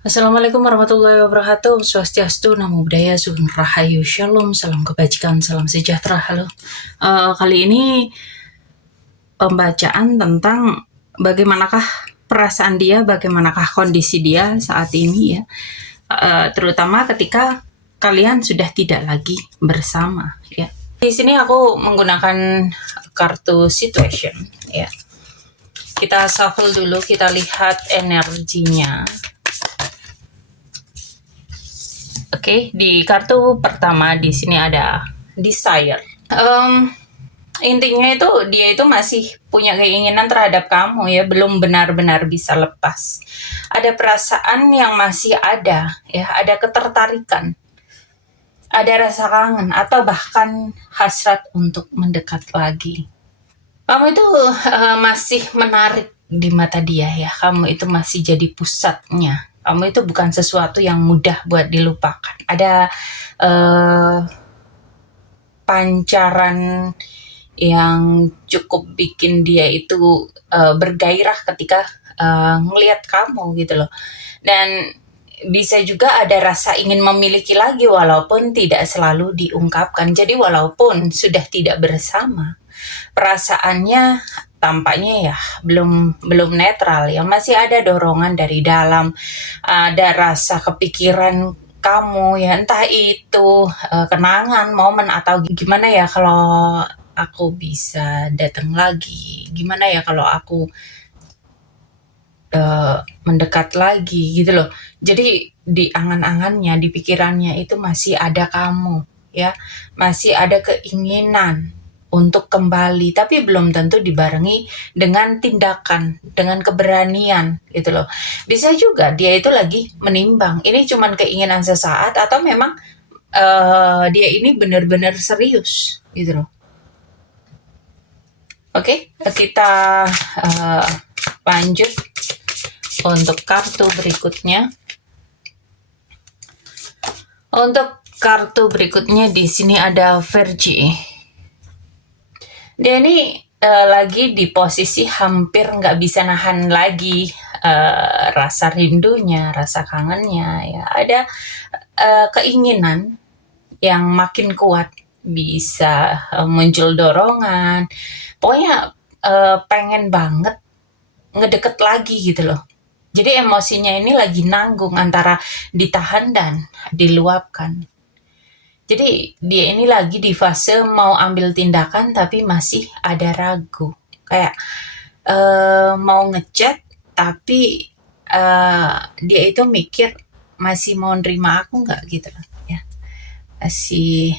Assalamualaikum warahmatullahi wabarakatuh. Swastiastu, Namo Buddhaya, Sugeng Rahayu, Shalom, salam kebajikan, salam sejahtera. Halo. Kali ini pembacaan tentang bagaimanakah perasaan dia, bagaimanakah kondisi dia saat ini ya. Terutama ketika kalian sudah tidak lagi bersama ya. Di sini aku menggunakan kartu situation ya. Kita shuffle dulu, kita lihat energinya. Oke, di kartu pertama di sini ada desire. Intinya itu dia itu masih punya keinginan terhadap kamu ya, belum benar-benar bisa lepas. Ada perasaan yang masih ada ya, ada ketertarikan, ada rasa kangen atau bahkan hasrat untuk mendekat lagi. Kamu itu masih menarik di mata dia ya, kamu itu masih jadi pusatnya. Kamu itu bukan sesuatu yang mudah buat dilupakan. Ada pancaran yang cukup bikin dia itu bergairah ketika ngelihat kamu gitu loh. Dan bisa juga ada rasa ingin memiliki lagi walaupun tidak selalu diungkapkan. Jadi walaupun sudah tidak bersama, perasaannya tampaknya ya belum netral ya, masih ada dorongan dari dalam, ada rasa kepikiran kamu ya, entah itu kenangan, momen atau gimana ya kalau aku bisa datang lagi, gimana ya kalau aku mendekat lagi gitu loh. Jadi di angan-angannya, di pikirannya itu masih ada kamu ya, masih ada keinginan untuk kembali, tapi belum tentu dibarengi dengan tindakan, dengan keberanian gitu loh. Bisa juga dia itu lagi menimbang, ini cuman keinginan sesaat atau memang dia ini benar-benar serius gitu loh. Oke, kita lanjut untuk kartu berikutnya. Untuk kartu berikutnya di sini ada Vergi. Dia ini lagi di posisi hampir nggak bisa nahan lagi rasa rindunya, rasa kangennya ya. Ada keinginan yang makin kuat, bisa muncul dorongan. Pokoknya pengen banget ngedeket lagi gitu loh. Jadi emosinya ini lagi nanggung antara ditahan dan diluapkan. Jadi dia ini lagi di fase mau ambil tindakan tapi masih ada ragu. Kayak mau ngechat tapi dia itu mikir masih mau nerima aku nggak gitu ya. Masih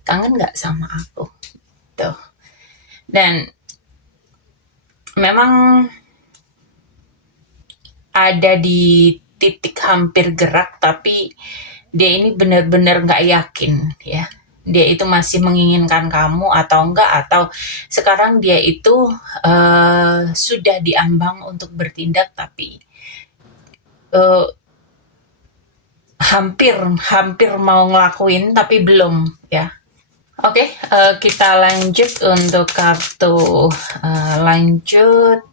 kangen nggak sama aku. Tuh. Dan memang ada di titik hampir gerak tapi dia ini benar-benar nggak yakin ya, dia itu masih menginginkan kamu atau enggak, atau sekarang dia itu sudah diambang untuk bertindak tapi hampir mau ngelakuin tapi belum ya. Oke, kita lanjut untuk kartu lanjut.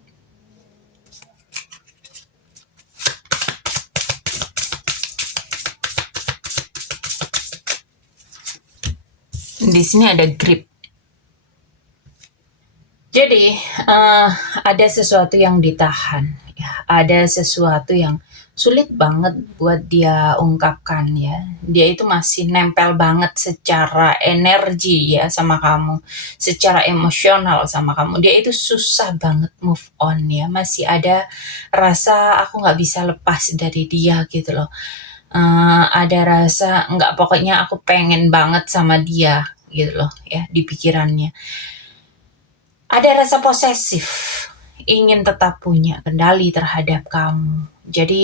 Di sini ada grip. Jadi ada sesuatu yang ditahan, ya. Ada sesuatu yang sulit banget buat dia ungkapkan ya. Dia itu masih nempel banget secara energi ya sama kamu, secara emosional sama kamu. Dia itu susah banget move on ya. Masih ada rasa aku nggak bisa lepas dari dia gitu loh. Ada rasa nggak, pokoknya aku pengen banget sama dia gitu loh ya di pikirannya. Ada rasa posesif, ingin tetap punya kendali terhadap kamu. Jadi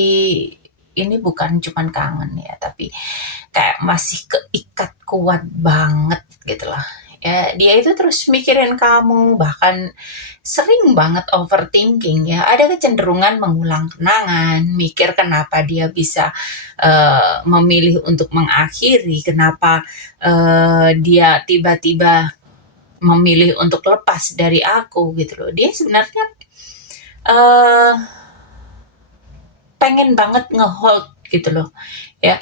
ini bukan cuman kangen ya, tapi kayak masih keikat kuat banget gitu lah. Ya, dia itu terus mikirin kamu, bahkan sering banget overthinking ya. Ada kecenderungan mengulang kenangan, mikir kenapa dia bisa memilih untuk mengakhiri, kenapa dia tiba-tiba memilih untuk lepas dari aku gitu loh. Dia sebenarnya eee, pengen banget nge-hold gitu loh, ya.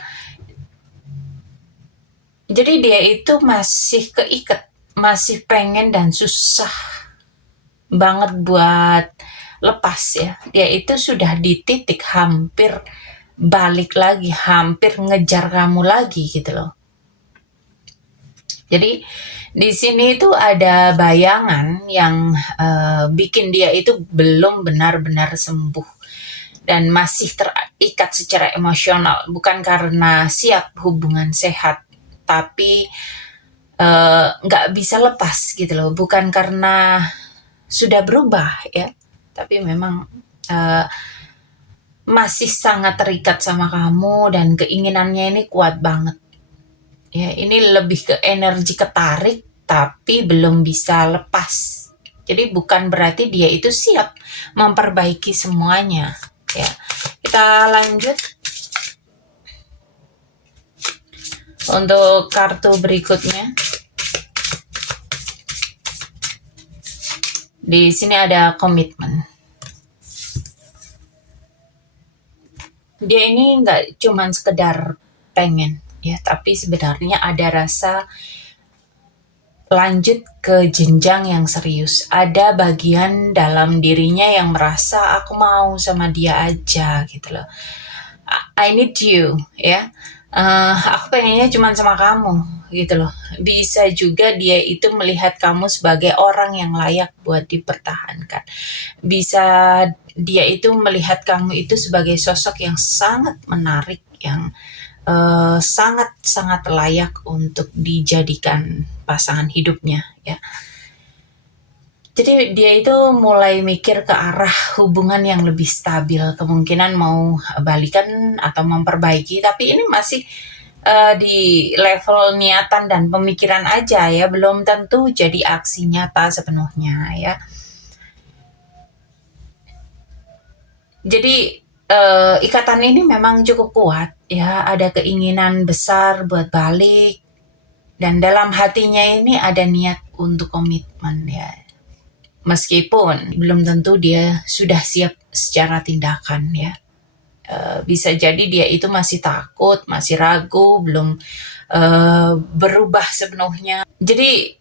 Jadi dia itu masih keiket, masih pengen dan susah banget buat lepas ya. Dia itu sudah di titik hampir balik lagi, hampir ngejar kamu lagi gitu loh. Jadi di sini itu ada bayangan yang bikin dia itu belum benar-benar sembuh dan masih terikat secara emosional, bukan karena siap hubungan sehat, tapi nggak bisa lepas gitu loh, bukan karena sudah berubah ya, tapi memang uh, masih sangat terikat sama kamu dan keinginannya ini kuat banget. Ya, ini lebih ke energi ketarik tapi belum bisa lepas. Jadi bukan berarti dia itu siap memperbaiki semuanya. Ya, kita lanjut untuk kartu berikutnya. Di sini ada komitmen. Dia ini nggak cuman sekedar pengen, ya, tapi sebenarnya ada rasa lanjut ke jenjang yang serius. Ada bagian dalam dirinya yang merasa aku mau sama dia aja gitu loh. I need you, ya. Aku pengennya cuma sama kamu gitu loh. Bisa juga dia itu melihat kamu sebagai orang yang layak buat dipertahankan. Bisa dia itu melihat kamu itu sebagai sosok yang sangat menarik, yang sangat-sangat layak untuk dijadikan pasangan hidupnya ya. Jadi dia itu mulai mikir ke arah hubungan yang lebih stabil, kemungkinan mau balikan atau memperbaiki, tapi ini masih di level niatan dan pemikiran aja ya, belum tentu jadi aksi nyata sepenuhnya ya. Jadi ikatan ini memang cukup kuat ya, ada keinginan besar buat balik dan dalam hatinya ini ada niat untuk komitmen ya. Meskipun belum tentu dia sudah siap secara tindakan ya. Bisa jadi dia itu masih takut, masih ragu, belum berubah sepenuhnya. Jadi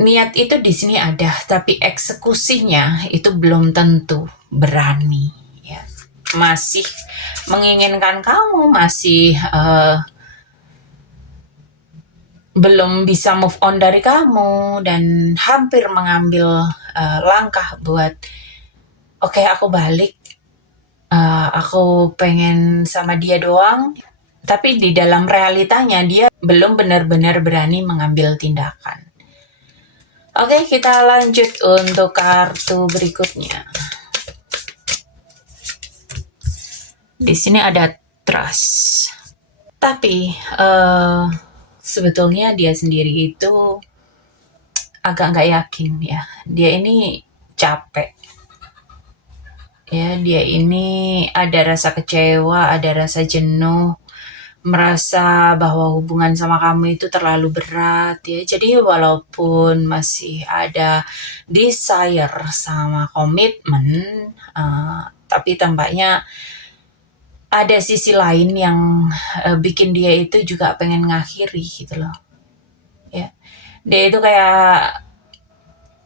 niat itu di sini ada, tapi eksekusinya itu belum tentu berani ya. Masih menginginkan kamu, masih belum bisa move on dari kamu dan hampir mengambil langkah buat oke, aku balik, aku pengen sama dia doang, tapi di dalam realitanya dia belum benar-benar berani mengambil tindakan. Oke, kita lanjut untuk kartu berikutnya. Di sini ada trust. Tapi sebetulnya dia sendiri itu agak nggak yakin ya. Dia ini capek. Ya, dia ini ada rasa kecewa, ada rasa jenuh, merasa bahwa hubungan sama kamu itu terlalu berat ya. Jadi walaupun masih ada desire sama komitmen, tapi tampaknya ada sisi lain yang bikin dia itu juga pengen ngakhiri gitu loh. Ya. Dia itu kayak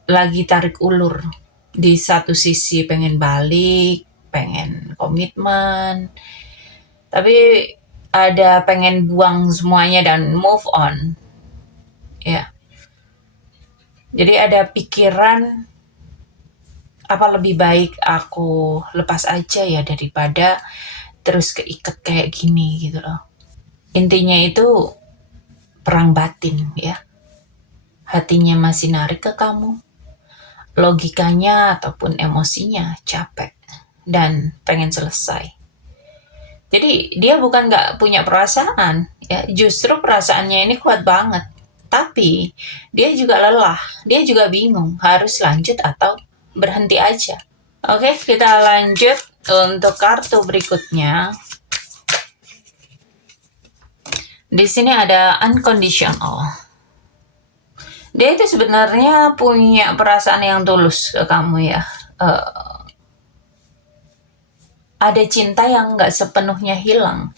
lagi tarik ulur. Di satu sisi pengen balik, pengen komitmen, tapi ada pengen buang semuanya dan move on. Ya. Jadi ada pikiran apa lebih baik aku lepas aja ya daripada terus keikat kayak gini gitu loh. Intinya itu perang batin ya. Hatinya masih narik ke kamu, logikanya ataupun emosinya capek dan pengen selesai. Jadi dia bukan nggak punya perasaan, ya justru perasaannya ini kuat banget. Tapi dia juga lelah, dia juga bingung harus lanjut atau berhenti aja. Oke, kita lanjut untuk kartu berikutnya. Di sini ada unconditional. Dia itu sebenarnya punya perasaan yang tulus ke kamu ya. ada cinta yang nggak sepenuhnya hilang,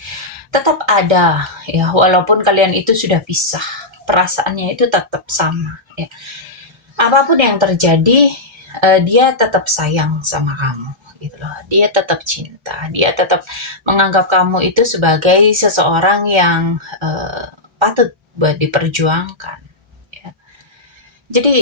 tetap ada ya, walaupun kalian itu sudah pisah, perasaannya itu tetap sama ya. Apapun yang terjadi, dia tetap sayang sama kamu gitu loh. Dia tetap cinta, dia tetap menganggap kamu itu sebagai seseorang yang patut buat diperjuangkan ya. Jadi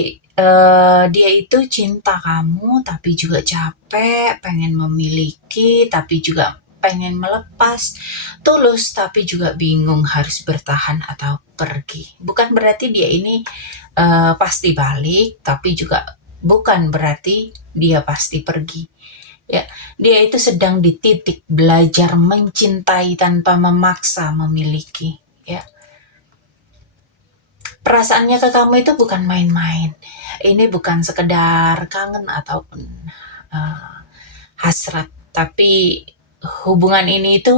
dia itu cinta kamu tapi juga capek, pengen memiliki tapi juga pengen melepas, tulus tapi juga bingung harus bertahan atau pergi. Bukan berarti dia ini pasti balik, tapi juga bukan berarti dia pasti pergi. Ya, dia itu sedang di titik belajar mencintai tanpa memaksa memiliki. Ya, perasaannya ke kamu itu bukan main-main. Ini bukan sekedar kangen ataupun hasrat, tapi hubungan ini itu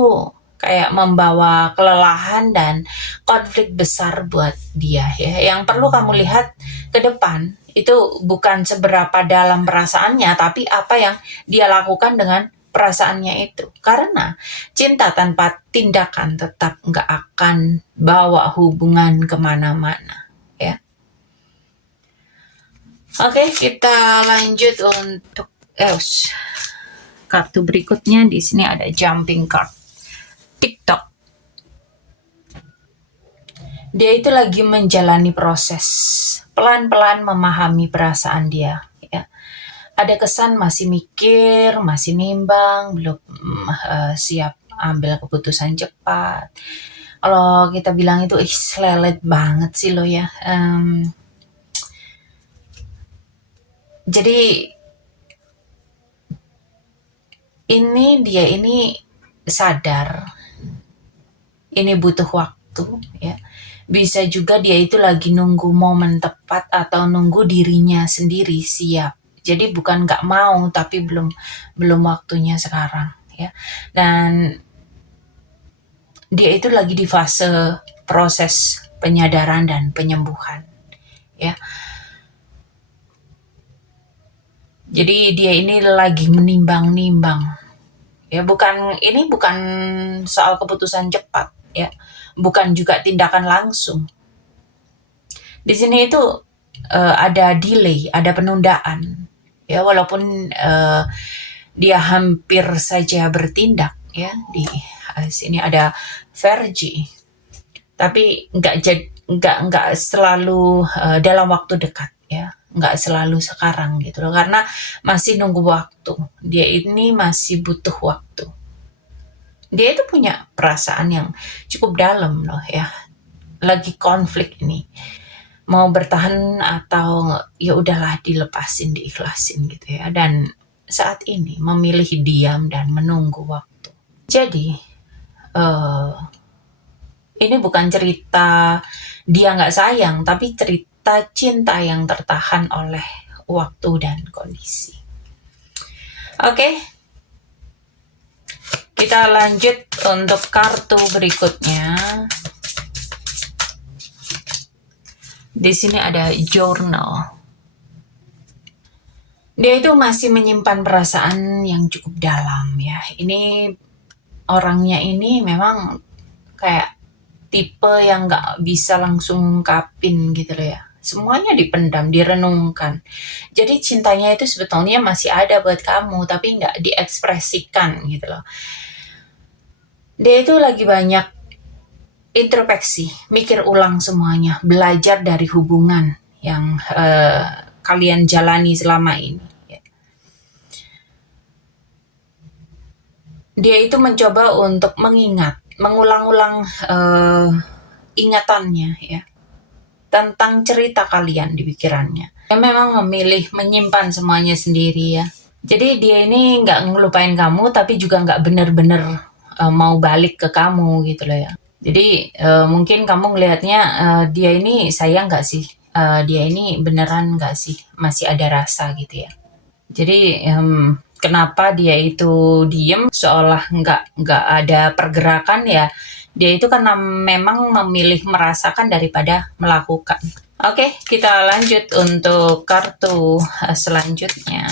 kayak membawa kelelahan dan konflik besar buat dia ya. Yang perlu kamu lihat ke depan itu bukan seberapa dalam perasaannya, tapi apa yang dia lakukan dengan perasaannya itu. Karena cinta tanpa tindakan tetap nggak akan bawa hubungan kemana-mana ya. Oke, kita lanjut untuk kartu berikutnya. Di sini ada jumping card. TikTok. Dia itu lagi menjalani proses, pelan-pelan memahami perasaan dia. Ya. Ada kesan masih mikir, masih nimbang, belum siap ambil keputusan cepat. Kalau kita bilang itu, lelet banget sih lo ya. Jadi dia ini sadar ini butuh waktu ya. Bisa juga dia itu lagi nunggu momen tepat atau nunggu dirinya sendiri siap. Jadi bukan nggak mau, tapi belum waktunya sekarang ya. Dan dia itu lagi di fase proses penyadaran dan penyembuhan ya. Jadi dia ini lagi menimbang-nimbang ya, ini bukan soal keputusan cepat ya, bukan juga tindakan langsung. Di sini itu ada delay, ada penundaan ya, walaupun dia hampir saja bertindak ya. Di sini ada verji, tapi nggak selalu dalam waktu dekat ya, nggak selalu sekarang gitu loh, karena masih nunggu waktu. Dia ini masih butuh waktu. Dia itu punya perasaan yang cukup dalam loh ya, lagi konflik ini, mau bertahan atau ya udahlah dilepasin, diikhlasin gitu ya. Dan saat ini memilih diam dan menunggu waktu. Jadi ini bukan cerita dia nggak sayang, tapi cerita cinta yang tertahan oleh waktu dan kondisi. Oke, kita lanjut untuk kartu berikutnya. Di sini ada journal. Dia itu masih menyimpan perasaan yang cukup dalam ya. Ini orangnya ini memang kayak tipe yang nggak bisa langsung ungkapin gitu loh ya. Semuanya dipendam, direnungkan. Jadi cintanya itu sebetulnya masih ada buat kamu, tapi nggak diekspresikan gitu loh. Dia itu lagi banyak introspeksi, mikir ulang semuanya, belajar dari hubungan yang kalian jalani selama ini. Dia itu mencoba untuk mengulang-ulang ingatannya ya, tentang cerita kalian di pikirannya. Dia memang memilih menyimpan semuanya sendiri ya. Jadi dia ini nggak ngelupain kamu, tapi juga nggak bener-bener mau balik ke kamu gitu loh ya. Jadi mungkin kamu ngelihatnya dia ini sayang nggak sih? Dia ini beneran nggak sih? Masih ada rasa gitu ya. Jadi kenapa dia itu diem, seolah nggak ada pergerakan ya? Dia itu karena memang memilih merasakan daripada melakukan. Oke, kita lanjut untuk kartu selanjutnya.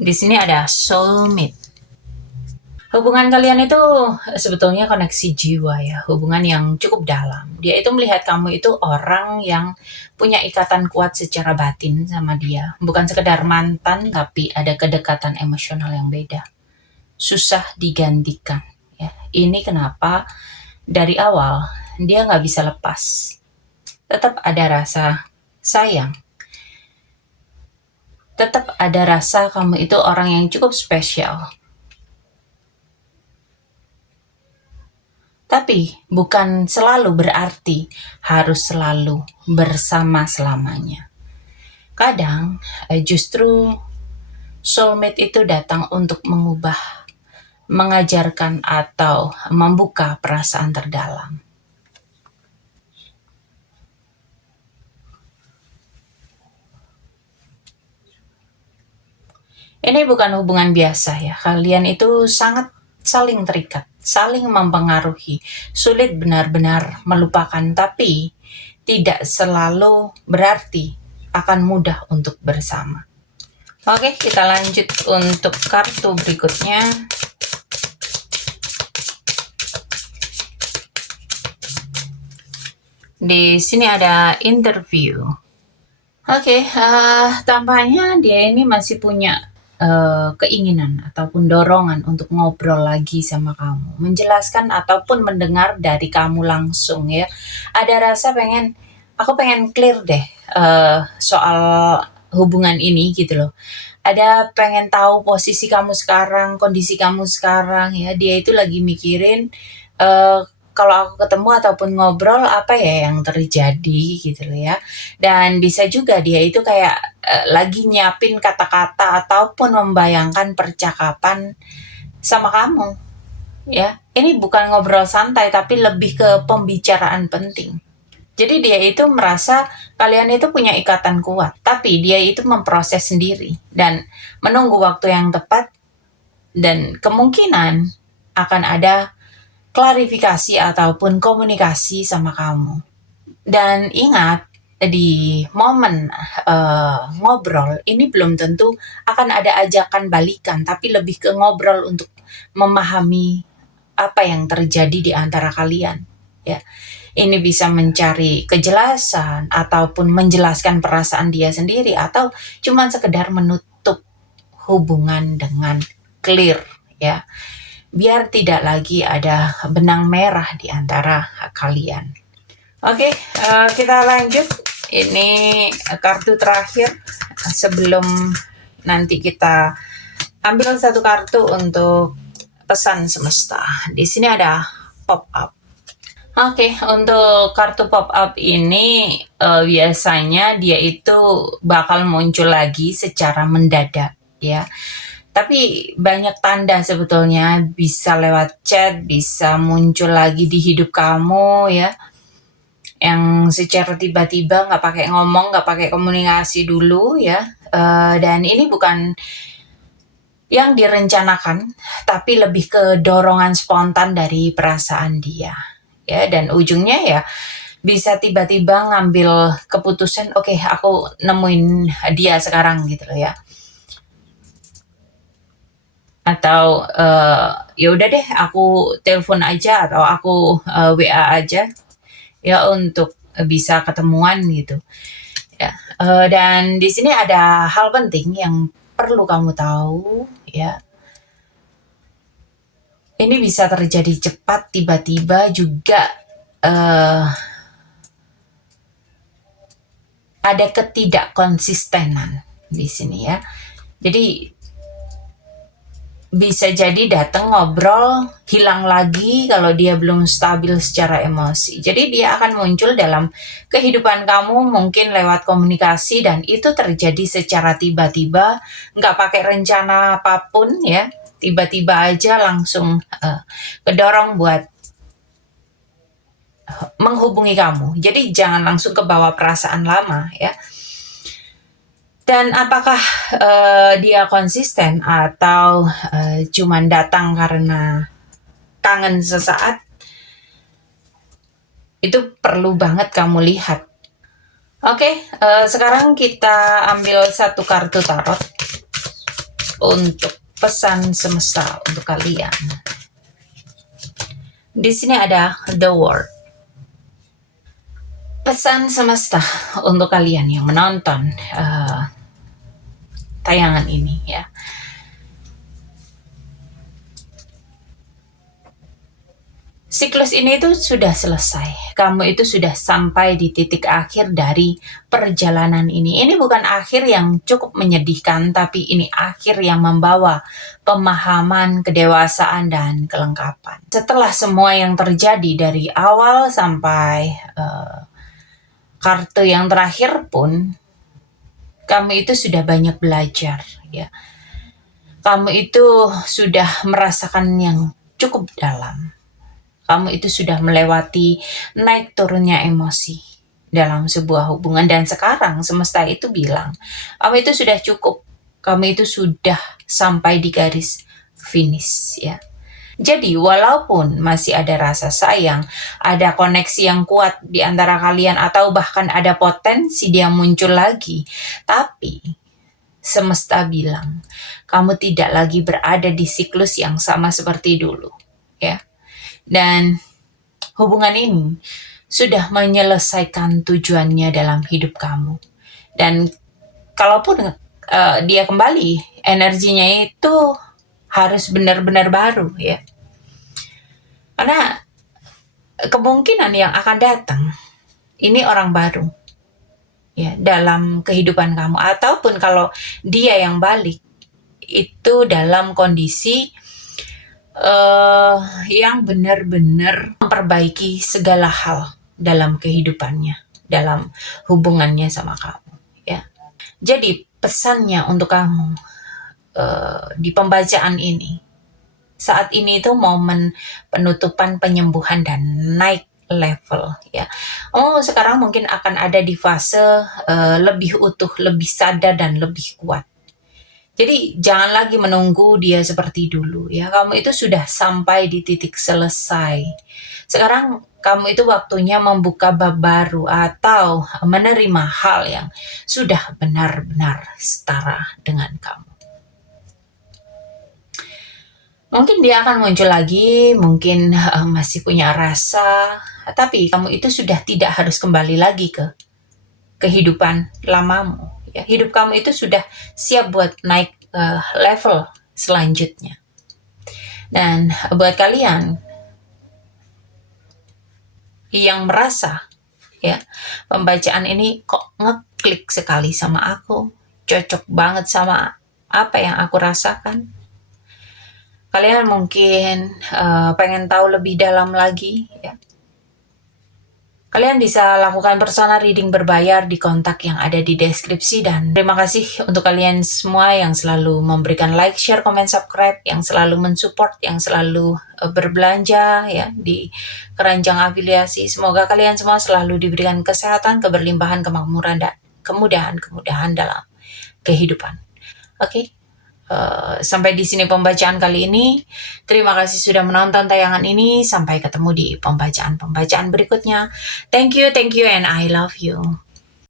Di sini ada soulmate. Hubungan kalian itu sebetulnya koneksi jiwa ya, hubungan yang cukup dalam. Dia itu melihat kamu itu orang yang punya ikatan kuat secara batin sama dia. Bukan sekedar mantan, tapi ada kedekatan emosional yang beda. Susah digantikan. Ya. Ini kenapa dari awal dia nggak bisa lepas. Tetap ada rasa sayang. Tetap ada rasa kamu itu orang yang cukup spesial. Tapi bukan selalu berarti harus selalu bersama selamanya. Kadang justru soulmate itu datang untuk mengubah, mengajarkan atau membuka perasaan terdalam. Ini bukan hubungan biasa ya. Kalian itu sangat saling terikat, saling mempengaruhi. Sulit benar-benar melupakan, tapi tidak selalu berarti akan mudah untuk bersama. Oke, kita lanjut untuk kartu berikutnya. Di sini ada interview. Oke, tampaknya dia ini masih punya keinginan ataupun dorongan untuk ngobrol lagi sama kamu, menjelaskan ataupun mendengar dari kamu langsung ya. Ada rasa aku pengen clear deh soal hubungan ini gitu loh. Ada pengen tahu posisi kamu sekarang, kondisi kamu sekarang ya. Dia itu lagi mikirin kalau aku ketemu ataupun ngobrol apa ya yang terjadi gitu loh ya. Dan bisa juga dia itu kayak lagi nyiapin kata-kata ataupun membayangkan percakapan sama kamu ya. Ini bukan ngobrol santai tapi lebih ke pembicaraan penting. Jadi dia itu merasa kalian itu punya ikatan kuat, tapi dia itu memproses sendiri dan menunggu waktu yang tepat dan kemungkinan akan ada klarifikasi ataupun komunikasi sama kamu. Dan ingat, di momen ngobrol ini belum tentu akan ada ajakan balikan, tapi lebih ke ngobrol untuk memahami apa yang terjadi di antara kalian. Ya, ini bisa mencari kejelasan ataupun menjelaskan perasaan dia sendiri atau cuman sekedar menutup hubungan dengan clear ya. Biar tidak lagi ada benang merah di antara kalian. Oke, kita lanjut. Ini kartu terakhir sebelum nanti kita ambil satu kartu untuk pesan semesta. Di sini ada pop up. Oke, untuk kartu pop up ini biasanya dia itu bakal muncul lagi secara mendadak ya. Tapi banyak tanda sebetulnya, bisa lewat chat, bisa muncul lagi di hidup kamu ya, yang secara tiba-tiba nggak pakai ngomong, nggak pakai komunikasi dulu ya. Dan ini bukan yang direncanakan, tapi lebih ke dorongan spontan dari perasaan dia ya. Dan ujungnya ya bisa tiba-tiba ngambil keputusan, oke, aku nemuin dia sekarang gitu loh ya. Atau ya udah deh aku telepon aja atau aku WA aja ya untuk bisa ketemuan gitu ya. Dan di sini ada hal penting yang perlu kamu tahu ya. Ini bisa terjadi cepat, tiba-tiba juga ada ketidakkonsistenan di sini ya. Jadi bisa jadi datang ngobrol, hilang lagi kalau dia belum stabil secara emosi. Jadi dia akan muncul dalam kehidupan kamu mungkin lewat komunikasi dan itu terjadi secara tiba-tiba, nggak pakai rencana apapun ya. Tiba-tiba aja langsung kedorong buat menghubungi kamu. Jadi jangan langsung ke bawah perasaan lama ya. Dan apakah dia konsisten atau cuman datang karena kangen sesaat? Itu perlu banget kamu lihat. Oke, sekarang kita ambil satu kartu tarot. untuk pesan semesta untuk kalian. Di sini ada The World. Pesan semesta untuk kalian yang menonton tayangan ini ya. Siklus ini itu sudah selesai. Kamu itu sudah sampai di titik akhir dari perjalanan ini. Ini bukan akhir yang cukup menyedihkan, tapi ini akhir yang membawa pemahaman, kedewasaan, dan kelengkapan. Setelah semua yang terjadi dari awal sampai kartu yang terakhir pun, kamu itu sudah banyak belajar. Ya. Kamu itu sudah merasakan yang cukup dalam. Kamu itu sudah melewati naik turunnya emosi dalam sebuah hubungan. Dan sekarang semesta itu bilang, kamu itu sudah cukup. Kamu itu sudah sampai di garis finish ya. Jadi walaupun masih ada rasa sayang, ada koneksi yang kuat di antara kalian, atau bahkan ada potensi dia muncul lagi, tapi semesta bilang, kamu tidak lagi berada di siklus yang sama seperti dulu ya. Dan hubungan ini sudah menyelesaikan tujuannya dalam hidup kamu. Dan kalaupun dia kembali, energinya itu harus benar-benar baru ya. Karena kemungkinan yang akan datang ini orang baru ya dalam kehidupan kamu. Ataupun kalau dia yang balik, itu dalam kondisi yang benar-benar memperbaiki segala hal dalam kehidupannya, dalam hubungannya sama kamu ya. Jadi pesannya untuk kamu di pembacaan ini, saat ini itu momen penutupan, penyembuhan, dan naik level ya. Sekarang mungkin akan ada di fase lebih utuh, lebih sadar, dan lebih kuat. Jadi jangan lagi menunggu dia seperti dulu ya. Kamu itu sudah sampai di titik selesai. Sekarang kamu itu waktunya membuka bab baru atau menerima hal yang sudah benar-benar setara dengan kamu. Mungkin dia akan muncul lagi, mungkin masih punya rasa, tapi kamu itu sudah tidak harus kembali lagi ke kehidupan lamamu. Ya, hidup kamu itu sudah siap buat naik level selanjutnya. Dan buat kalian yang merasa ya pembacaan ini kok ngeklik sekali sama aku, cocok banget sama apa yang aku rasakan, kalian mungkin pengen tahu lebih dalam lagi ya, kalian bisa lakukan personal reading berbayar di kontak yang ada di deskripsi. Dan terima kasih untuk kalian semua yang selalu memberikan like, share, komen, subscribe, yang selalu mensupport, yang selalu berbelanja ya di keranjang afiliasi. Semoga kalian semua selalu diberikan kesehatan, keberlimpahan, kemakmuran, dan kemudahan dalam kehidupan. Oke. Sampai di sini pembacaan kali ini. Terima kasih sudah menonton tayangan ini. Sampai ketemu di pembacaan-pembacaan berikutnya. Thank you, and I love you.